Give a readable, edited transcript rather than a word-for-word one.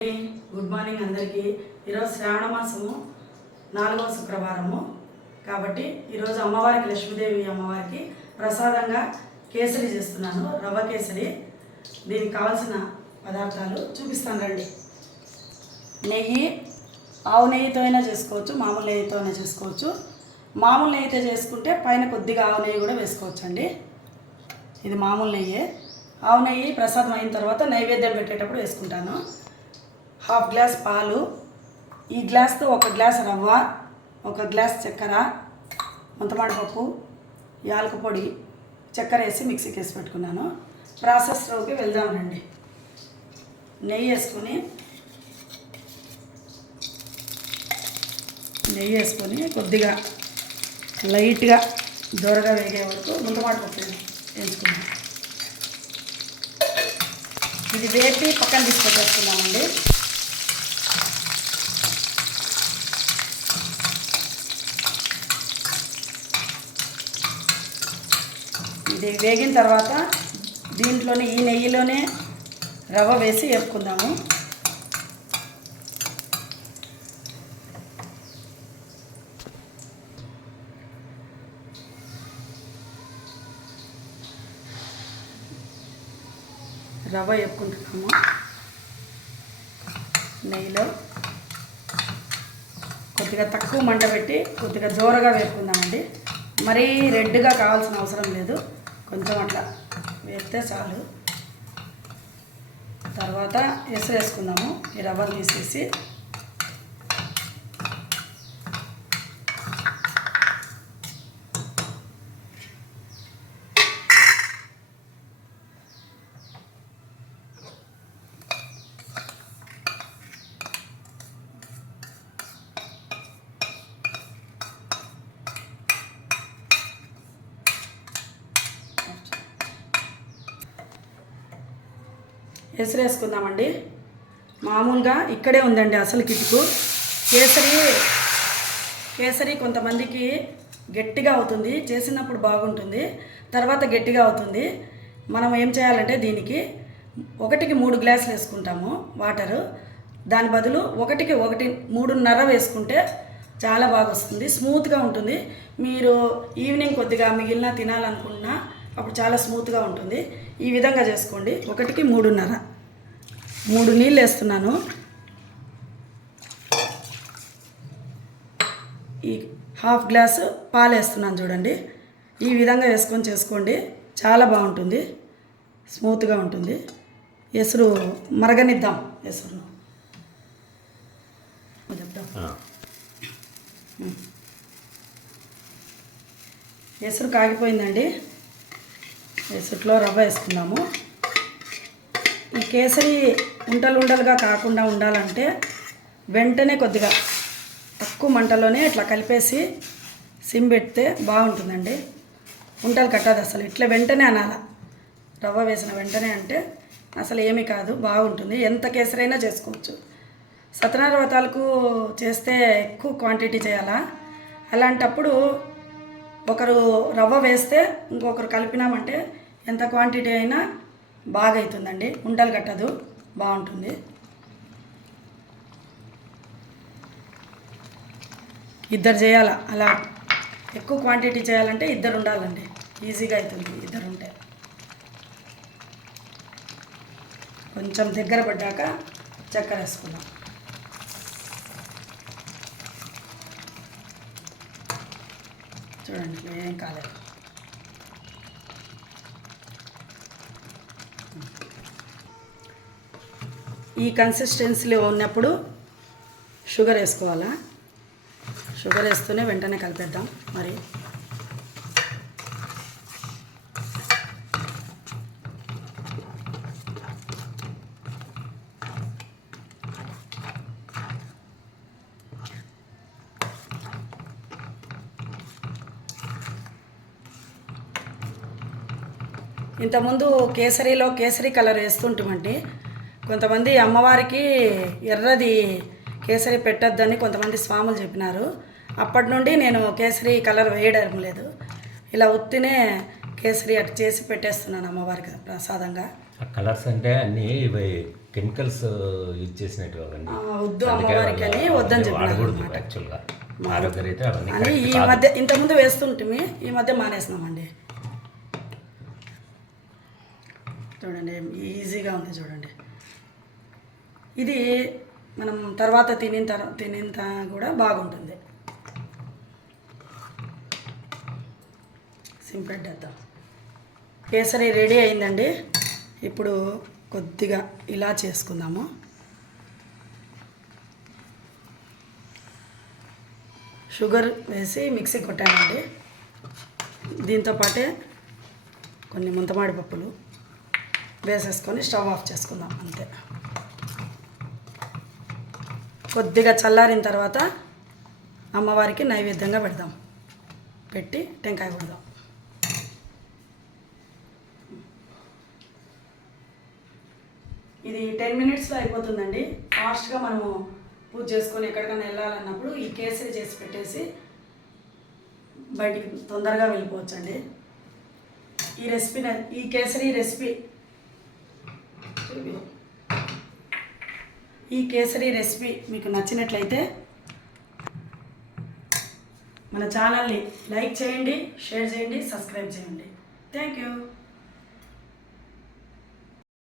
Good morning అందరికీ. ఈరోజు శ్రావణ మాసము 4వ శుక్రవారము కాబట్టి ఈరోజు అమ్మవారికి లక్ష్మీదేవి అమ్మవారికి ప్రసాదంగా కేసరి చేస్తున్నాను, రవ్వ కేసరి. దీనికి కావాల్సిన పదార్థాలు చూపిస్తాను రండి. నెయ్యి, ఆవు నెయ్యితో అయినా చేసుకోవచ్చు, మామూలు నెయ్యితో అయినా చేసుకోవచ్చు. మామూలు నెయ్యితో చేసుకుంటే పైన కొద్దిగా ఆవు నెయ్యి కూడా వేసుకోవచ్చు అండి. ఇది మామూలు నెయ్యి. ఆవు నెయ్యి ప్రసాదం అయిన తర్వాత నైవేద్యం పెట్టేటప్పుడు వేసుకుంటాను. 1/2 గ్లాస్ పాలు, ఈ గ్లాస్తో 1 గ్లాస్ రవ్వ, 1 గ్లాస్ చక్కెర, ముంతమాడిపప్పు, యాలక పొడి, చక్కెర వేసి మిక్సీకి వేసి పెట్టుకున్నాను. ప్రాసెస్లోకి వెళ్దాం రండి. నెయ్యి వేసుకొని కొద్దిగా లైట్గా దూరగా వేగే వరకు ముంతమాడిపప్పు వేసుకున్నాను. ఇది వేపి పక్కన తీసుకొచ్చేసుకున్నామండి. ఇది వేగిన తర్వాత దీంట్లోనే ఈ నెయ్యిలోనే రవ్వ వేసి వేపుకుందాము. రవ్వ వేపుకుంటున్నాము నెయ్యిలో. కొద్దిగా తక్కువ మంట పెట్టి కొద్దిగా జోరగా వేపుకుందామండి. మరీ రెడ్గా కావాల్సిన అవసరం లేదు, కొంచెం అట్లా వేస్తే చాలు. తర్వాత ఎసరు వేసుకుందాము. ఈ రవ్వను తీసేసి ఎసరు వేసుకుందామండి. మామూలుగా ఇక్కడే ఉందండి అసలు కిటుకు. కేసరి కొంతమందికి గట్టిగా అవుతుంది, చేసినప్పుడు బాగుంటుంది, తర్వాత గట్టిగా అవుతుంది. మనం ఏం చేయాలంటే దీనికి 1కి 3 గ్లాసులు వేసుకుంటాము వాటరు. దాని బదులు 1కి 1 3.5 వేసుకుంటే చాలా బాగా వస్తుంది, స్మూత్గా ఉంటుంది. మీరు ఈవినింగ్ కొద్దిగా మిగిలిన తినాలనుకున్నా అప్పుడు చాలా స్మూత్గా ఉంటుంది. ఈ విధంగా చేసుకోండి. 1కి 3.5. 3 నీళ్ళు వేస్తున్నాను. ఈ 1/2 గ్లాసు పాలు వేస్తున్నాను చూడండి. ఈ విధంగా వేసుకొని చేసుకోండి, చాలా బాగుంటుంది, స్మూత్గా ఉంటుంది. ఎసురు మరగనిద్దాం. ఎసురును చెప్తాం. ఎసురు కాగిపోయిందండి. ఎసురులో రవ్వ వేసుకుందాము. ఈ కేసరి ఉండలుగా కాకుండా ఉండాలంటే వెంటనే కొద్దిగా తక్కువ మంటలోనే ఇట్లా కలిపేసి సిమ్ పెడితే బాగుంటుందండి. ఉండలు కట్టదు అసలు. ఇట్లా వెంటనే అనాల, రవ్వ వేసిన వెంటనే అంటే అసలు ఏమీ కాదు, బాగుంటుంది. ఎంత కేసరైనా చేసుకోవచ్చు. సత్యనారాయణ వ్రతాలకు చేస్తే ఎక్కువ క్వాంటిటీ చేయాలా, అలాంటప్పుడు ఒకరు రవ్వ వేస్తే ఇంకొకరు కలిపినామంటే ఎంత క్వాంటిటీ అయినా బాగా అవుతుందండి, ఉండలు కట్టదు, బాగుంటుంది. ఇద్దరు చేయాల, అలా ఎక్కువ క్వాంటిటీ చేయాలంటే ఇద్దరు ఉండాలండి, ఈజీగా అవుతుంది ఇద్దరు ఉంటే. కొంచెం దగ్గర పడ్డాక చక్కెర వేసుకుందాం. చూడండి ఏం కాలేదు. ఈ కన్సిస్టెన్సీలో ఉన్నప్పుడు షుగర్ వేసుకోవాలా. షుగర్ వేస్తూనే వెంటనే కలిపేద్దాం. మరి ఇంతకుముందు కేసరి కలర్ వేస్తుంటామండి. కొంతమంది అమ్మవారికి ఎర్రది కేసరి పెట్టొద్దని కొంతమంది స్వాములు చెప్పినారు. అప్పటి నుండి నేను కేసరి కలర్ వేయడం లేదు. ఇలా ఉత్తినే కేసరి అటు చేసి పెట్టేస్తున్నాను అమ్మవారికి ప్రసాదంగా. కలర్స్ అంటే అన్నీ కెమికల్స్ యూజ్ చేసినట్టు కదండి. వద్దు అమ్మవారికి అని వద్దని చెప్పారు వాడకూడదు యాక్చువల్గా. ఆరోగ్యరీత్యా అవన్నీ అని ఈ మధ్య ఇంతకుముందు వేస్తుంటే ఈ మధ్య మానేస్తున్నామండి. చూడండి ఈజీగా ఉంది చూడండి. ఇది మనం తర్వాత తినిన కూడా బాగుంటుంది. సింపుల్ చేద్దాం. కేసరి రెడీ అయిందండి. ఇప్పుడు కొద్దిగా ఇలా చేసుకుందాము. షుగర్ వేసి మిక్సీ కొట్టానండి. దీంతో పాటే కొన్ని ముంతమాడి పప్పులు వేసేసుకొని స్టవ్ ఆఫ్ చేసుకుందాం అంతే. కొద్దిగా చల్లారిన తర్వాత అమ్మవారికి నైవేద్యంగా పెడదాం. పెట్టి టెంకాయ కొడదాం. ఇది 10 మినిట్స్లో అయిపోతుందండి. ఫాస్ట్గా మనము పూజ చేసుకొని ఎక్కడికైనా వెళ్ళాలన్నప్పుడు ఈ కేసరి చేసి పెట్టేసి బయటికి తొందరగా వెళ్ళిపోవచ్చండి. ఈ కేసరి రెసిపీ మీకు నచ్చినట్లయితే మన ఛానల్ని లైక్ చేయండి, షేర్ చేయండి, సబ్స్క్రైబ్ చేయండి. Thank you.